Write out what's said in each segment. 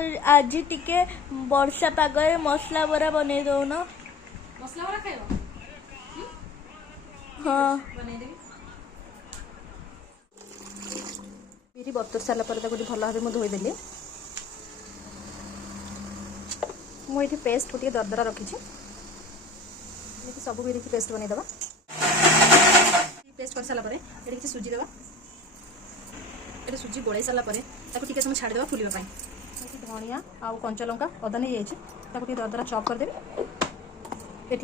आज टिके वर्षा पागरे मसला बरा बनै दउन। मसला वाला खाइबो? हाँ बनै देबी। बिरी बतर सारा पर भल भाव मुझे धोईदेली मुझे पेस्ट गोटे दरदरा रखी सब बिरी पेस्ट बनईदे पेस्ट कर सारापर ये किसी सुजी देवा ये सुजी गोलाई सारापर टे समय छाड़देवा फुलवाई धनिया आउ कंचा लंका अदा नहीं जाइए दरदरा चॉप करदेवी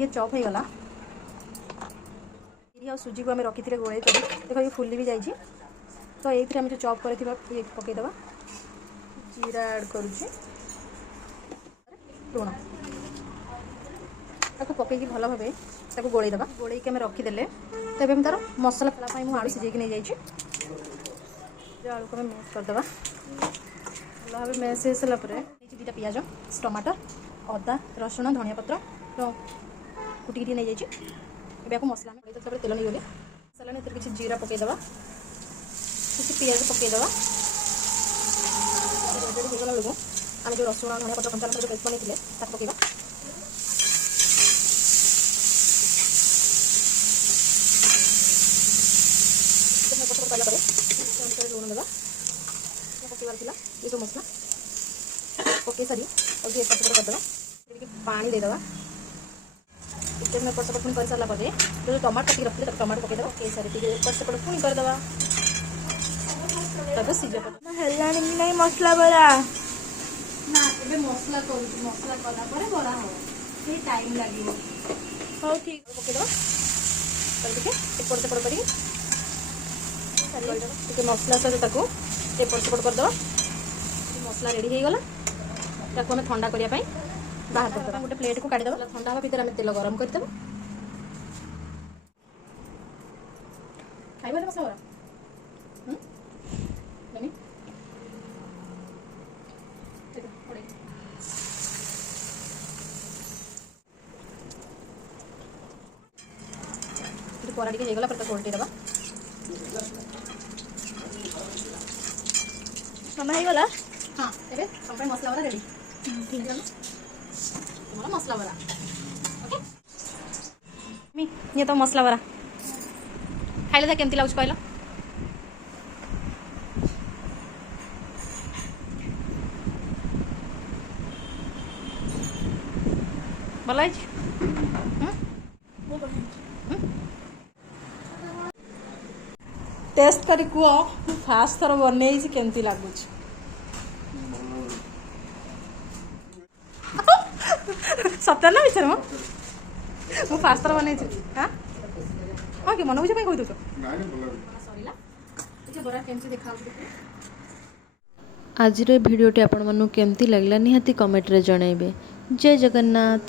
ये चॉप हो गला आ सुजी को आम रखी गोलाई कर देख ये फुली भी जाइए तो ये आम जो चॉप कर पकईदे जीरा ऐड करुचे लुण ताको पकईकी भल भाव ताको गोलैदे गोलैकी आम रखीदे तो ये तार मसला फला मुझे आलू सीझे नहीं जाइए आलू को मैश करदे भल भाव मैश हो सारापर दुटा पिज टमाटर अदा रसुण धनिया पत्र कुटिकी नहीं जाइए मसला तेल नहीं गले मसला किसी जीरा पकईदे किसी पिज पकईदे होगला बेलू आम जो रसुण धनिया पत्र कंचा लंका पेस्ट बनई पकईवा लुण देवा पकड़ ये सब मसला पकई सारी और एपट सेपट करदे पानी देदेवा चिकेन एपट सेपट पुणी कर सारापर जो टमाटो काटिक रखिए टमाटो पकईदे पकई सारी एपट सेपट पुणी करदे सीझे नहीं मसला बरा ना ए मसला करूँ मसला कलापर बरा हम टाइम लगे हाँ ठीक पकईदे एपट सेपट कर मसला सहित एपट सेपट करदे मसला रेडी हो गला आम ठंडा करने बाहर करदे गोटे प्लेट को काढ़ीदे ठंडा हाँ भर आम तेल गरम करदे खाइबा मसला बरा परा टे होगला पर ओल्टे दबा समय गला हाँ ए मसला बरा रेडी ठीक है तुम्हारा मसला बरा ओके ये तो मसला बरा खाइले केमती लगुच कहल भल टेस्ट करी कह फास्ट थर बनई केमती लगुच सत्य ना विचार मु फास्ट थर बनई हाँ हाँ कि मन बुझे कही दौ आज भिडियोटी आपण मानू केमती लगला निहाती कमेंट रे जणाइबे। जय जगन्नाथ।